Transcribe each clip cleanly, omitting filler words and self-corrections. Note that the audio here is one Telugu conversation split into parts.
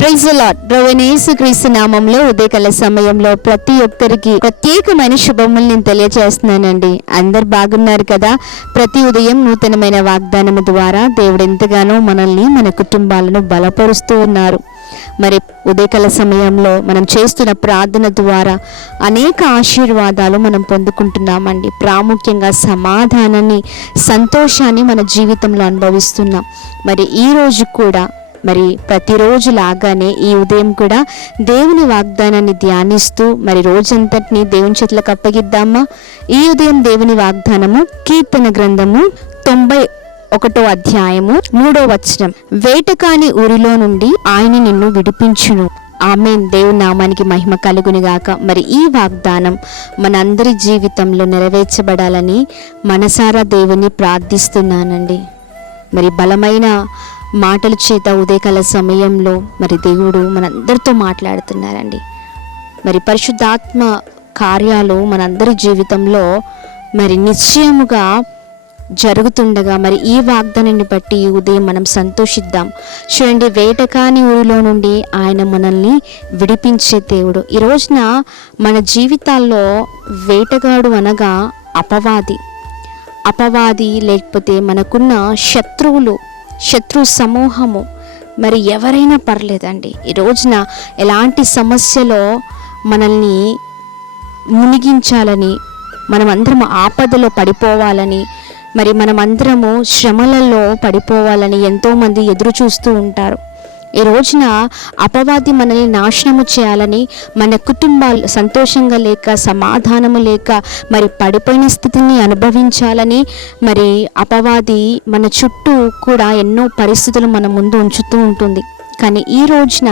Praise the lord. ప్రభువైన యేసుక్రీస్తు నామములో ఉదయకాల సమయంలో ప్రతి ఒక్కరికి ప్రత్యేకమైన శుభములు నేను తెలియజేస్తున్నానండి. అందరు బాగున్నారు కదా? ప్రతి ఉదయం నూతనమైన వాగ్దానము ద్వారా దేవుడు ఎంతగానో మనల్ని, మన కుటుంబాలను బలపరుస్తూ ఉన్నారు. మరి ఉదయకాల సమయంలో మనం చేస్తున్న ప్రార్థన ద్వారా అనేక ఆశీర్వాదాలు మనం పొందుకుంటున్నామండి. ప్రాముఖ్యంగా సమాధానాన్ని, సంతోషాన్ని మన జీవితంలో అనుభవిస్తున్నాం. మరి ఈ రోజు కూడా మరి ప్రతిరోజు లాగానే ఈ ఉదయం కూడా దేవుని వాగ్దానాన్ని ధ్యానిస్తూ మరి రోజంతటిని దేవుని చేతులకు అప్పగిద్దామా? ఈ ఉదయం దేవుని వాగ్దానము కీర్తన గ్రంథము 91వ అధ్యాయము 3వ వచనం. వేటకాని ఊరిలో నుండి ఆయన నిన్ను విడిపించును. ఆమేన్. దేవుని నామానికి మహిమ కలుగును గాక. మరి ఈ వాగ్దానం మనందరి జీవితంలో నెరవేర్చబడాలని మనసారా దేవుని ప్రార్థిస్తున్నానండి. మరి బలమైన మాటల చేత ఉదయకాల సమయంలో మరి దేవుడు మనందరితో మాట్లాడుతున్నారండి. మరి పరిశుద్ధాత్మ కార్యాలు మనందరి జీవితంలో మరి నిశ్చయముగా జరుగుతుండగా మరి ఈ వాగ్దానాన్ని బట్టి ఈ ఉదయం మనం సంతోషిద్దాం. చూడండి, వేటకాని ఊరిలో నుండి ఆయన మనల్ని విడిపించే దేవుడు. ఈ రోజున మన జీవితాల్లో వేటగాడు అనగా అపవాది లేకపోతే మనకున్న శత్రు సమూహము, మరి ఎవరైనా పర్లేదండి. ఈ రోజున ఎలాంటి సమస్యలో మనల్ని మునిగించాలని, మనమందరం ఆపదలో పడిపోవాలని, మరి మనమందరము శ్రమలలో పడిపోవాలని ఎంతోమంది ఎదురు చూస్తూ ఉంటారు. ఈ రోజున అపవాది మనల్ని నాశనము చేయాలని, మన కుటుంబాలు సంతోషంగా లేక, సమాధానము లేక, మరి పడిపోయిన స్థితిని అనుభవించాలని మరి అపవాది మన చుట్టూ కూడా ఎన్నో పరిస్థితులు మన ముందు ఉంచుతూ ఉంటుంది. కానీ ఈ రోజున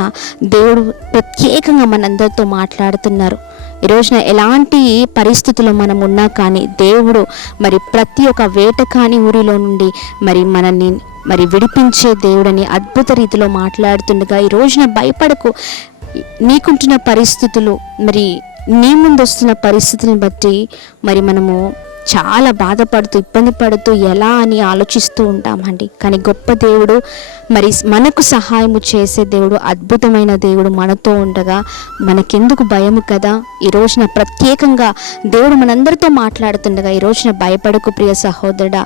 దేవుడు ప్రత్యేకంగా మనందరితో మాట్లాడుతున్నారు. ఈ రోజున ఎలాంటి పరిస్థితుల్లో మనం ఉన్నా కానీ దేవుడు మరి ప్రతి ఒక్క వేటకాని ఊరిలో నుండి మరి మనల్ని మరి విడిపించే దేవుడని అద్భుత రీతిలో మాట్లాడుతుండగా, ఈ రోజున భయపడకు. నీకుంటున్న పరిస్థితులు, మరి నీ ముందు వస్తున్న పరిస్థితులను బట్టి మరి మనము చాలా బాధపడుతూ, ఇబ్బంది పడుతూ ఎలా అని ఆలోచిస్తూ ఉంటామండి. కానీ గొప్ప దేవుడు, మరి మనకు సహాయము చేసే దేవుడు, అద్భుతమైన దేవుడు మనతో ఉండగా మనకెందుకు భయము కదా? ఈ రోజున ప్రత్యేకంగా దేవుడు మనందరితో మాట్లాడుతుండగా, ఈ రోజున భయపడకు ప్రియ సహోదరుడా,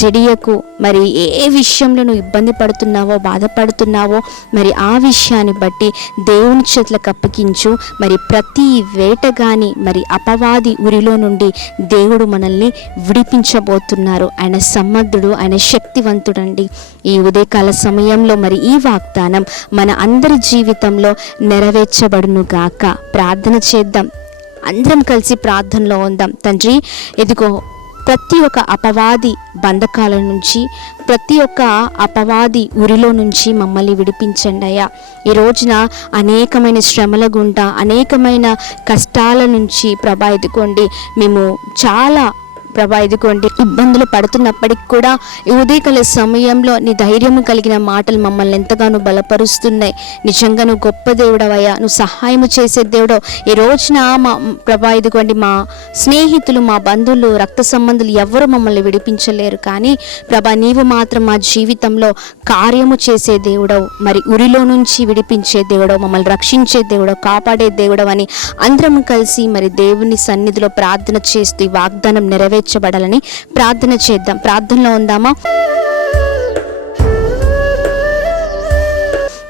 జడియకు. మరి ఏ విషయంలో నువ్వు ఇబ్బంది పడుతున్నావో, బాధపడుతున్నావో మరి ఆ విషయాన్ని బట్టి దేవుని చేతులకు అప్పగించు. మరి ప్రతి వేటగాని, మరి అపవాది ఉరిలో నుండి దేవుడు మనల్ని విడిపించబోతున్నారు. ఆయన సమర్థుడు, ఆయన శక్తివంతుడండి. ఈ ఉదయకాల సమయంలో మరి ఈ వాగ్దానం మన అందరి జీవితంలో నెరవేర్చబడును గాక. ప్రార్థన చేద్దాం, అందరం కలిసి ప్రార్థనలో ఉందాం. తండ్రి, ఎదుగో ప్రతి ఒక్క అపవాది బంధకాల నుంచి, ప్రతి ఒక్క అపవాది ఉరిలో నుంచి మమ్మల్ని విడిపించండి అయ్యా. ఈ రోజున అనేకమైన శ్రమల గుండా, అనేకమైన కష్టాల నుంచి ప్రభా ఎదుకోండి, మేము చాలా ప్రభా ఇదిగోండి ఇబ్బందులు పడుతున్నప్పటికి కూడా ఈ ఉదయకాల సమయంలో నీ ధైర్యము కలిగిన మాటలు మమ్మల్ని ఎంతగానో బలపరుస్తున్నాయి. నిజంగా నువ్వు గొప్ప దేవుడవయ్యా, నువ్వు సహాయము చేసే దేవుడవు. ఈ రోజున మా ప్రభా ఇదిగోండి మా స్నేహితులు, మా బంధువులు, రక్త సంబంధులు ఎవరు మమ్మల్ని విడిపించలేరు. కానీ ప్రభా నీవు మాత్రం మా జీవితంలో కార్యము చేసే దేవుడవు, మరి ఉరిలో నుంచి విడిపించే దేవుడవు, మమ్మల్ని రక్షించే దేవుడవు, కాపాడే దేవుడవు అని అందరం కలిసి మరి దేవుని సన్నిధిలో ప్రార్థన చేస్తూ ఈ వాగ్దానం నెరవేర్చబడాలని ప్రార్థన చేద్దాం. ప్రార్థనలో ఉందామా?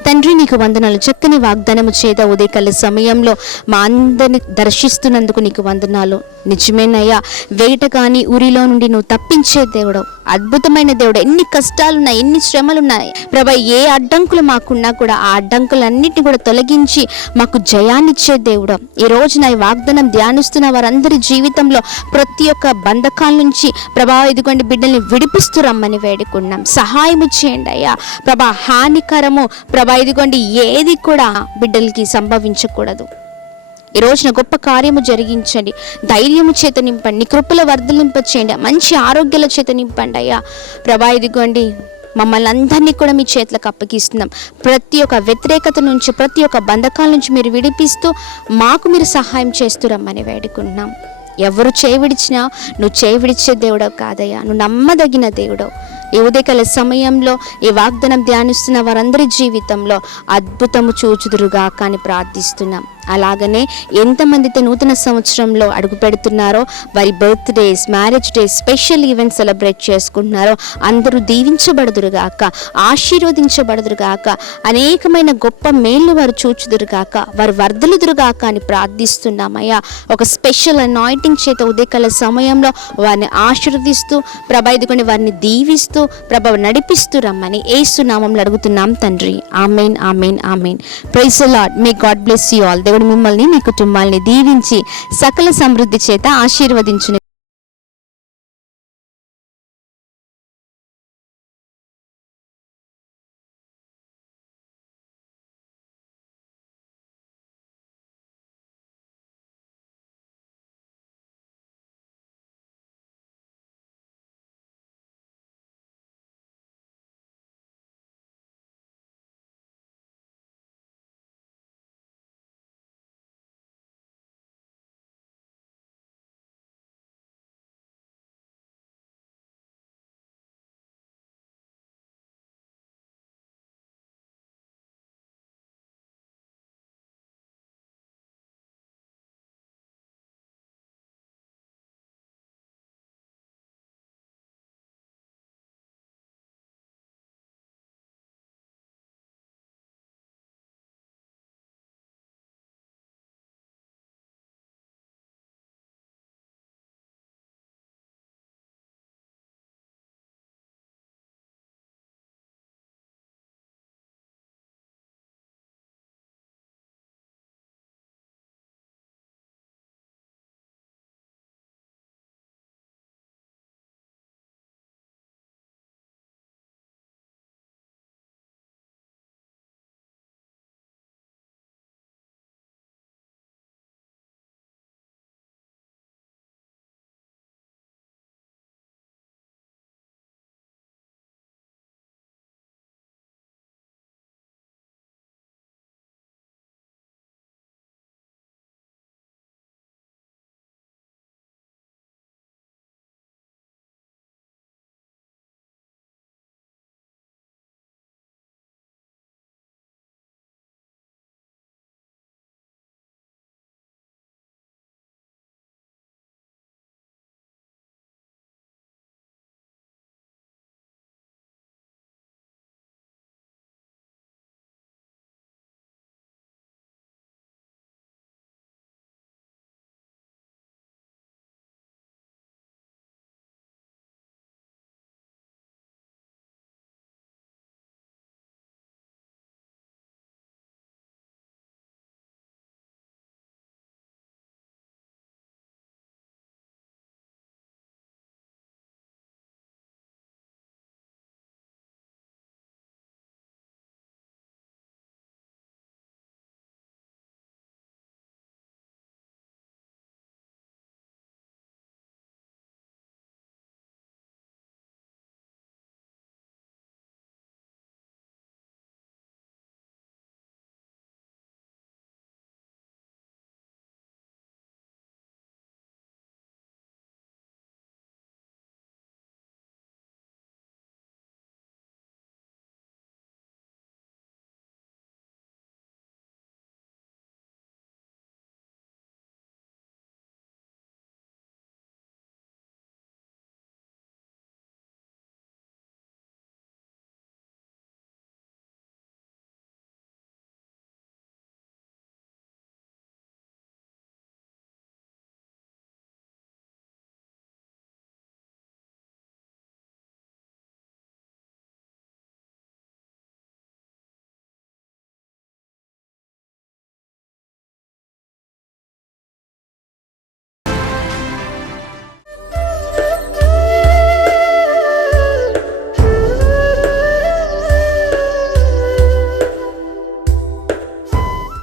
తండ్రి, నీకు వందనాలు. చక్కని వాగ్దానము చేత ఉదయకాల సమయంలో మా అందరిని దర్శిస్తున్నందుకు నీకు వందనాలు. నిజమేనయ్యా, వేటగాని ఊరిలో నుండి నువ్వు తప్పించే దేవుడు, అద్భుతమైన దేవుడు. ఎన్ని కష్టాలున్నాయి, ఎన్ని శ్రమలున్నాయి ప్రభా, ఏ అడ్డంకులు మాకున్నా కూడా ఆ అడ్డంకులన్నిటిని కూడా తొలగించి మాకు జయాన్నిచ్చే దేవుడు. ఈ రోజున ఈ వాగ్దానం ధ్యానిస్తున్న వారందరి జీవితంలో ప్రతి ఒక్క బంధకాల నుంచి ప్రభా ఇదిగోండి బిడ్డల్ని విడిపిస్తూ రమ్మని వేడుకున్నాం. సహాయము చేయండి అయ్యా ప్రభా. హానికరము ప్రభా ఇదిగోండి ఏది కూడా బిడ్డలకి సంభవించకూడదు. ఈ రోజున గొప్ప కార్యము జరిగించండి, ధైర్యము చేత నింపండి, నీ కృపల వర్ధలింపచేయండి, మంచి ఆరోగ్యాల చేత నింపండి అయ్యా ప్రభా. ఇదిగోండి మమ్మల్ని అందరినీ కూడా మీ చేతులకు అప్పగిస్తున్నాం. ప్రతి ఒక్క వ్యతిరేకత నుంచి, ప్రతి ఒక్క బంధకాల నుంచి మీరు విడిపిస్తూ మాకు మీరు సహాయం చేస్తూ రమ్మని వేడుకున్నాం. ఎవరు చేయి విడిచినా నువ్వు చేయి విడిచే దేవుడవు కాదయ్యా, నువ్వు నమ్మదగిన దేవుడవు. ఈ ఉదయకాల సమయంలో ఈ వాగ్దానం ధ్యానిస్తున్న వారందరి జీవితంలో అద్భుతము చూచుదురుగాక అని ప్రార్థిస్తున్నాం. అలాగనే ఎంతమందితో నూతన సంవత్సరంలో అడుగు పెడుతున్నారో, వారి birthdays, marriage days, special events celebrate చేసుకుంటున్నారో అందరూ దీవించబడుదురుగాక, ఆశీర్వదించబడుదురుగాక, అనేకమైన గొప్ప మేళ్ళు వారు చూచుదురుగాక, వారు వర్ధలుదురుగాక అని ప్రార్థిస్తున్నామయ్యా. ఒక స్పెషల్ అనాయింటింగ్ చేత ఉదయకాల సమయంలో వారిని ఆశీర్వదిస్తూ ప్రభా ఇదిగోని వారిని దీవిస్తూ ప్రభా నడిపిస్తూ రమ్మని యేసు నామములో అడుగుతున్నాం తండ్రి. Amen, amen, amen. Praise the Lord. May God bless you all. దేవుడు మిమ్మల్ని, మీ కుటుంబాలని దీవించి సకల సమృద్ధి చేత ఆశీర్వదించును.